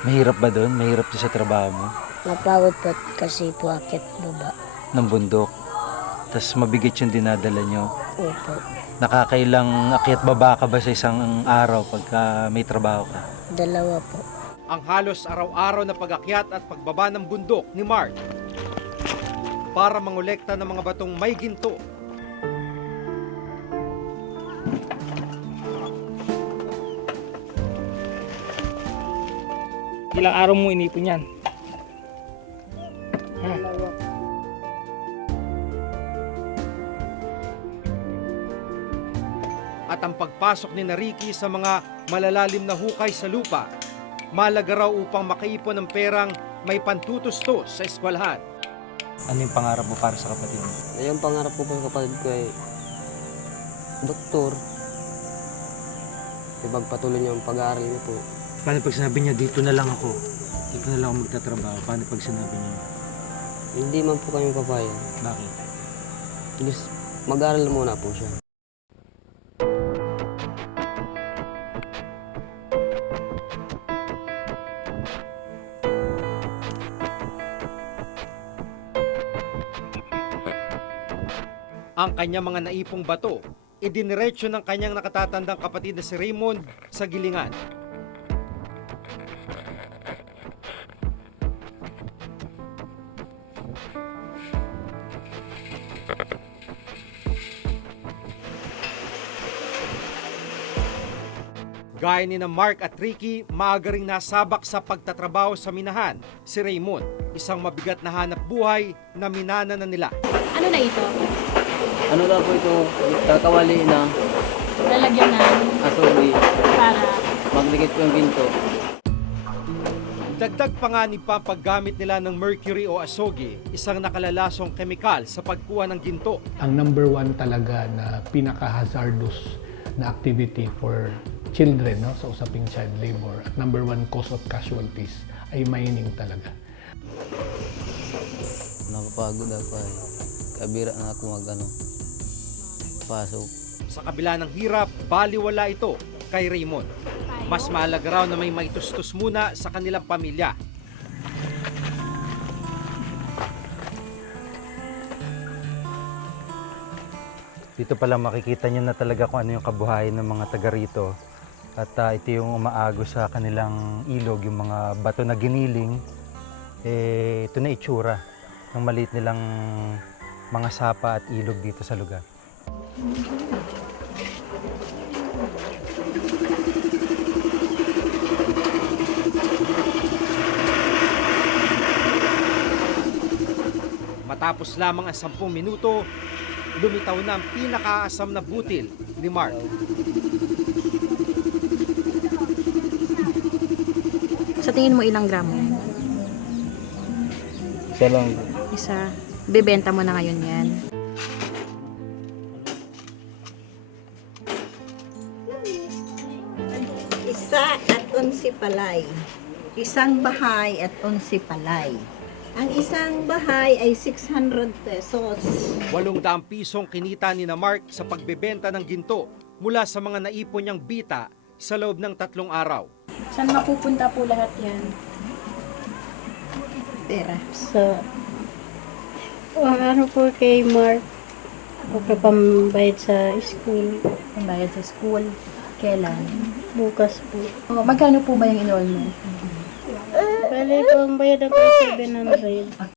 Mahirap ba doon? Mahirap doon sa trabaho mo? Napagod po kasi po akit baba. Ng bundok. Tapos mabigat yung dinadala nyo. Opo. Nakakailang akyat baba ka ba sa isang araw pagka may trabaho ka? Dalawa po. Ang halos araw-araw na pag-akyat at pagbaba ng bundok ni Mark para mangolekta ng mga batong may ginto. Ilang araw mo inipon yan? Dalawa po. At ang pagpasok ni Ricky sa mga malalalim na hukay sa lupa, malaga raw upang makaipon ng perang may pantutustos sa eskwelahan. Ano yung pangarap mo para sa kapatid mo? Yung pangarap ko po sa kapatid ko ay doktor. Ipagpatuloy niya ang pag-aaral niya po. Paano pag sinabi niya, dito na lang ako? Dito na lang ako magtatrabaho. Paano pag sinabi niya? Hindi man po kami papayag. Bakit? Gusto, mag-aaral muna po siya. Ang kanyang mga naipong bato, idiniretso ng kanyang nakatatandang kapatid na si Raymond sa gilingan. Gaya ni na Mark at Ricky, maaga ring nasabak sa pagtatrabaho sa minahan si Raymond, isang mabigat na hanap buhay na minana na nila. Ano na ito? Ano daw po ito? Kakawali na Lalagyan ng asuli. para Magdikit po yung ginto. Dagdag pa nga ni paggamit nila ng mercury o asogi, isang nakalalasong kemikal sa pagkuha ng ginto. Ang number one talaga na pinaka-hazardous na activity for children, no, sa usaping child labor, at number one cause of casualties ay mining talaga. Napapagod ako ay. Kabira na ako pasok. Sa kabila ng hirap, baliwala ito kay Raymond. Mas mahalaga raw na may maitustos muna sa kanilang pamilya. Dito pala makikita nyo na talaga kung ano yung kabuhayan ng mga taga rito. At ito yung umaago sa kanilang ilog, yung mga bato na giniling. Ito na itsura ng maliit nilang mga sapa at ilog dito sa lugar. Matapos lamang ang 10 minuto, lumitaw na ang pinakaasam na butil ni Mark. sa tingin mo ilang gramo? Isa lang. Isa. Bebenta mo na ngayon yan. Isa at 11 palay. Isang bahay at 11 palay. Ang isang bahay ay 600 pesos. 800 pisong kinita ni na Mark sa pagbebenta ng ginto mula sa mga naipon niyang bita sa loob ng 3 araw. Saan mapupunta po lahat yan? Pera. Sa ano po kay Mark, pambayad sa school, Pambayad sa school. Kailan? bukas po. Magkano po ba yung enrollment? Bale po, ang bayad ako 700.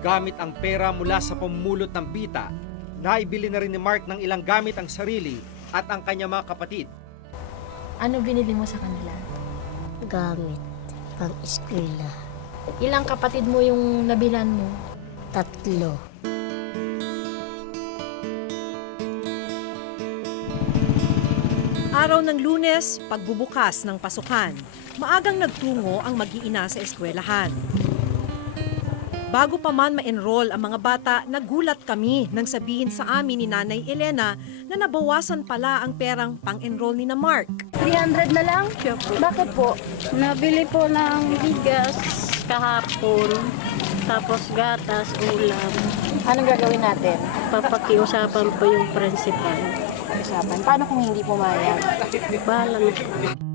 Gamit ang pera mula sa pamumulot ng bita, naibili na rin ni Mark ng ilang gamit ang sarili at ang kanyang mga kapatid. Ano binili mo sa kanila? Gamit. Pang eskwela. Ilang kapatid mo yung nabilan mo? 3. Araw ng Lunes, pagbubukas ng pasukan. Maagang nagtungo ang mag-iina sa eskwelahan. Bago pa man ma-enroll ang mga bata, nagulat kami nang sabihin sa amin ni Nanay Elena na nabawasan pala ang perang pang-enroll ni na Mark. 300 na lang? Bakit po? Nabili po ng bigas kahapon, tapos gatas, ulam. Anong gagawin natin? Papakiusapan po yung principal. pinag-usapan. Paano kung hindi pumayag? Bahala na po.